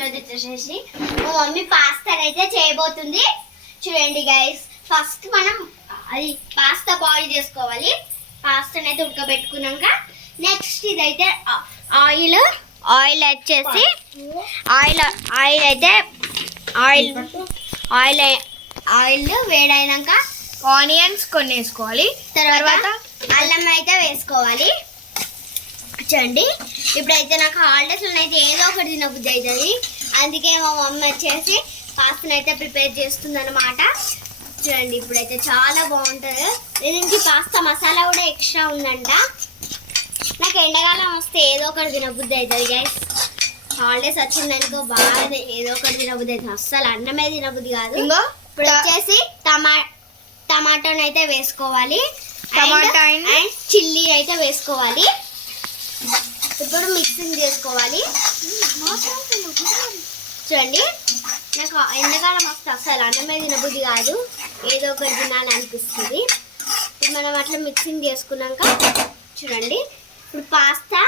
ఈరోజు వచ్చేసి మా మమ్మీ పాస్తా అయితే చేయబోతుంది. చూడండి గైస్, ఫస్ట్ మనం అది పాస్తా బాయిల్ చేసుకోవాలి. పాస్తాని అయితే ఉడకబెట్టుకున్నాక నెక్స్ట్ ఇదైతే ఆయిల్ వచ్చేసి ఆయిల్ వేడైనాక ఆనియన్స్ కొన్ని వేసుకోవాలి. తర్వాత అల్లం అయితే వేసుకోవాలి. చూడండి, ఇప్పుడైతే నాకు హాలిడేస్ అయితే ఏదో ఒకటి తినబుద్ధి అవుతుంది. అందుకే మా మమ్మీ వచ్చేసి పాస్తాను అయితే ప్రిపేర్ చేస్తుంది అనమాట. చూడండి, ఇప్పుడైతే చాలా బాగుంటుంది. దీనికి పాస్తా మసాలా కూడా ఎక్స్ట్రా ఉందంట. నాకు ఎండాకాలం వస్తే ఏదో ఒకటి తినబుద్ధి అవుతుంది గైస్. హాలిడేస్ వచ్చిందనుకో బాగా ఏదో ఒకటి తినబుద్ధి అవుతుంది. అస్సలు అన్నమే తినబుద్ధి కాదు. ఇప్పుడు వచ్చేసి టమాటోని అయితే వేసుకోవాలి. టమాటా అండ్ చిల్లీ అయితే వేసుకోవాలి. ఇప్పుడు మిక్సింగ్ చేసుకోవాలి. చూడండి, నాకు ఎండాకాలం వస్తే అసలు అన్నమే తినబుద్ధి కాదు, ఏదో ఒకటి తినాలనిపిస్తుంది. ఇప్పుడు మనం అట్లా మిక్సింగ్ చేసుకున్నాక చూడండి, ఇప్పుడు పాస్తా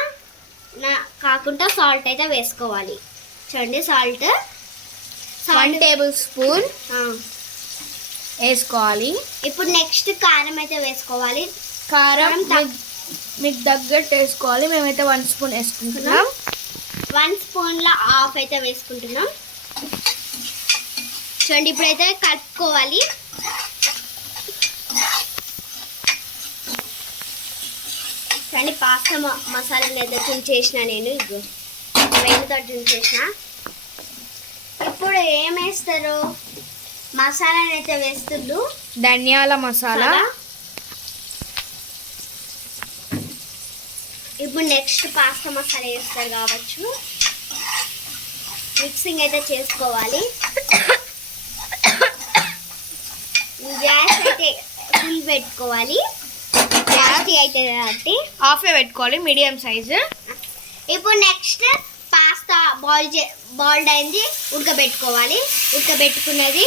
కాకుండా సాల్ట్ అయితే వేసుకోవాలి. చూడండి, సాల్ట్ 1 టేబుల్ స్పూన్ వేసుకోవాలి. ఇప్పుడు నెక్స్ట్ కారం అయితే వేసుకోవాలి. కారం మీకు తగ్గట్టు వేసుకోవాలి. మేమైతే 1 స్పూన్ వేసుకుంటున్నాం. 1 స్పూన్లో హాఫ్ అయితే వేసుకుంటున్నాం. చూడండి, ఇప్పుడైతే కలుపుకోవాలి. చూడండి, పాస్తా మసాలాని అయితే తుంచేసిన నేను, ఇగో వేలుతో తుంచేసిన. ఇప్పుడు ఏమేస్తారు? మసాలాని అయితే వేస్తుండ్రు. ధనియాల మసాలా. ఇప్పుడు నెక్స్ట్ పాస్తా మసాలా వేస్తారు కావచ్చు. మిక్సింగ్ అయితే చేసుకోవాలి. గ్యాస్ అయితే ఫుల్ పెట్టుకోవాలి. గ్యాస్ అయితే కాబట్టి హాఫ్ పెట్టుకోవాలి, మీడియం సైజు. ఇప్పుడు నెక్స్ట్ పాస్తా బాయిల్డ్ అయింది ఉడకబెట్టుకోవాలి. ఉడకబెట్టుకున్నది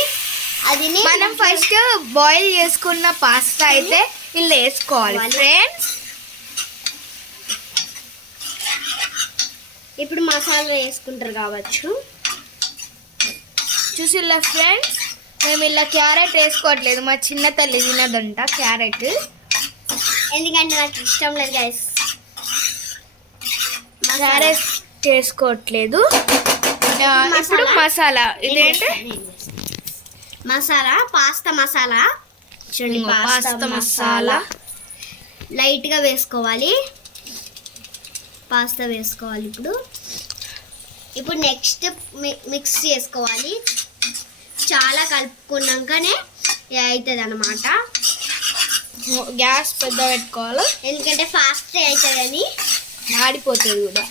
అది మనం ఫస్ట్ బాయిల్ చేసుకున్న పాస్తా అయితే ఇలా వేసుకోవాలి ఫ్రెండ్స్. ఇప్పుడు మసాలా వేసుకుంటారు కావచ్చు. చూసిల్లా ఫ్రెండ్స్, మేము ఇలా క్యారెట్ వేసుకోవట్లేదు. మా చిన్న తల్లి తినదంట క్యారెట్, ఎందుకంటే నాకు ఇష్టం లేదు గైస్. క్యారెట్ వేసుకోవట్లేదు. ఇప్పుడు మసాలా ఇదేంటి? మసాలా పాస్తా మసాలా. చూడండి, పాస్తా మసాలా లైట్గా వేసుకోవాలి. పాస్తా వేసుకోవాలి. ఇప్పుడు నెక్స్ట్ మిక్స్ చేసుకోవాలి. చాలా కలుపుకున్నాకనే అవుతుంది అన్నమాట. గ్యాస్ పెద్ద పెట్టుకోవాలి, ఎందుకంటే ఫాస్ట్ అవుతుందని. మాడిపోతుంది కూడా.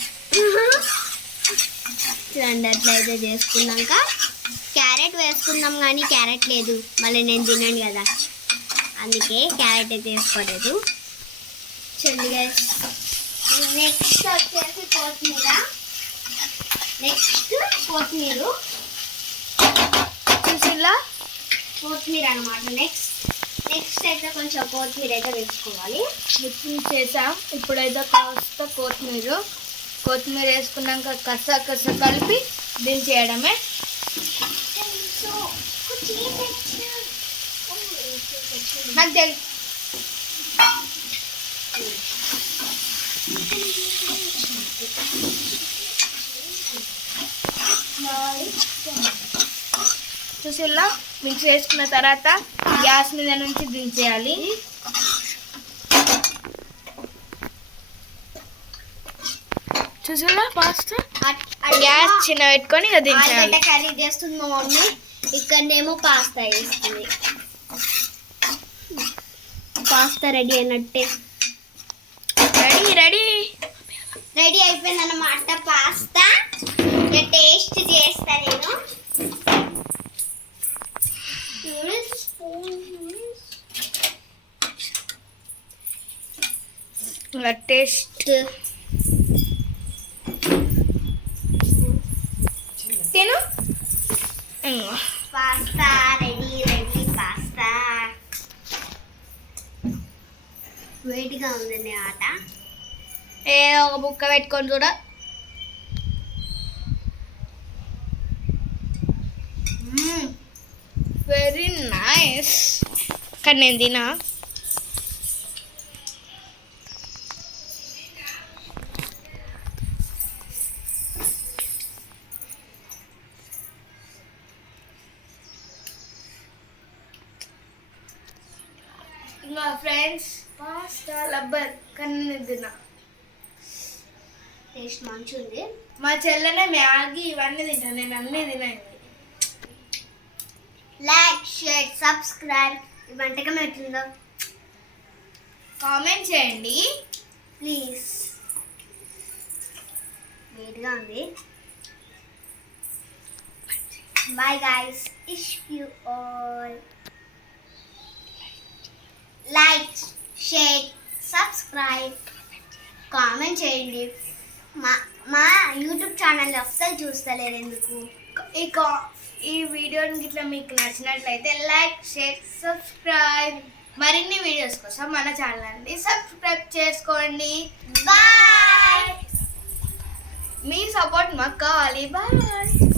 చూడండి, అట్లయితే చేసుకున్నాక క్యారెట్ వేసుకుందాం, కానీ క్యారెట్ లేదు. మళ్ళీ నేను తినాను కదా, అందుకే క్యారెట్ అయితే వేసుకోలేదు. చూడండి గైస్, నెక్స్ట్ వచ్చేసి కొత్తిమీర. కొత్తిమీర అనమాట. నెక్స్ట్ అయితే కొంచెం కొత్తిమీర అయితే వేసుకోవాలి. మిక్సింగ్ చేసాం. ఇప్పుడైతే కాస్త కొత్తిమీర వేసుకున్నాక కస కలిపి దించేయడమే. నాకు తెలుసు. చూసిల్లా, మిక్స్ చేసుకున్న తర్వాత గ్యాస్ మీద నుంచి దించేయాలి. చూసిల్లా, పాస్తా గ్యాస్ చిన్న పెట్టుకొని ఇక దించేయాలి. కర్రీ చేస్తుంది మా మమ్మీ, ఇక్కడనేమో పాస్తా వేస్తుంది. పాస్తా రెడీ అయినట్టే. రెడీ అయిపోయిందన్నమాట పాస్తా. టేస్ట్ చేస్తా నేను. టేస్ట్ తిను. Pasta ready. పాస్తా వేడిగా ఉందండి ఆట. ఏదో ఒక బుక్క పెట్టుకొని చూడ. Very nice. కానీ నేను తినా. ఇంకా ఫ్రెండ్స్ పాస్తా లబ్బర్ కానీ నేను తిన్నా. టేస్ట్ మంచిగా ఉంది. మా చెల్లెనే మ్యాగీ ఇవన్నీ తింటాను, నేను అన్నీ తినాను. Like share subscribe. ఈ వంటకం ఎట్లుందో కామెంట్ చేయండి ప్లీజ్. వేడిగా ఉంది. Bye guys. Wish you all. Like share subscribe comment చేయండి. మా యూట్యూబ్ ఛానల్ అస్సలు చూస్తలేరు ఎందుకు? ఈ వీడియోని ఇట్లా మీకు నచ్చినట్లయితే లైక్ షేర్ సబ్స్క్రైబ్. మరిన్ని వీడియోస్ కోసం మన ఛానల్ని సబ్స్క్రైబ్ చేసుకోండి. బాయ్. మీ సపోర్ట్ మాకు కావాలి. బాయ్.